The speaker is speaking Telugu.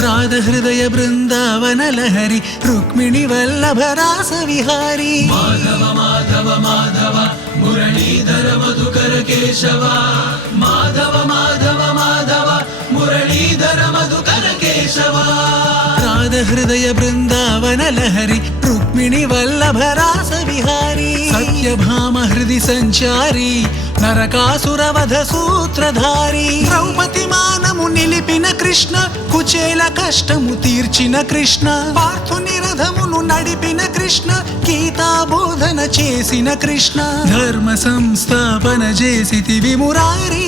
రాధహృదయ బృందావన లహరి రుక్మిణి వల్లభ రాస విహారీ మాధవ మాధవ మాధవ మురళీధర మధుకర కేశవ మాధవ మాధవ మాధవ మురళీధర మధుకర కేశవ రాధహృదయ బృందావన లహరి రుక్మిణి వల్లభ రాస విహారీ సత్యభామ హృది సంచారి నరకాసురవధ సూత్రధారి ద్రౌపది మానము నిలిపిన కృష్ణ కుచేల కష్టము తీర్చిన కృష్ణ పార్థుని రథమును నడిపిన కృష్ణ గీతా బోధన చేసిన కృష్ణ ధర్మ సంస్థాపన చేసితివి మురారి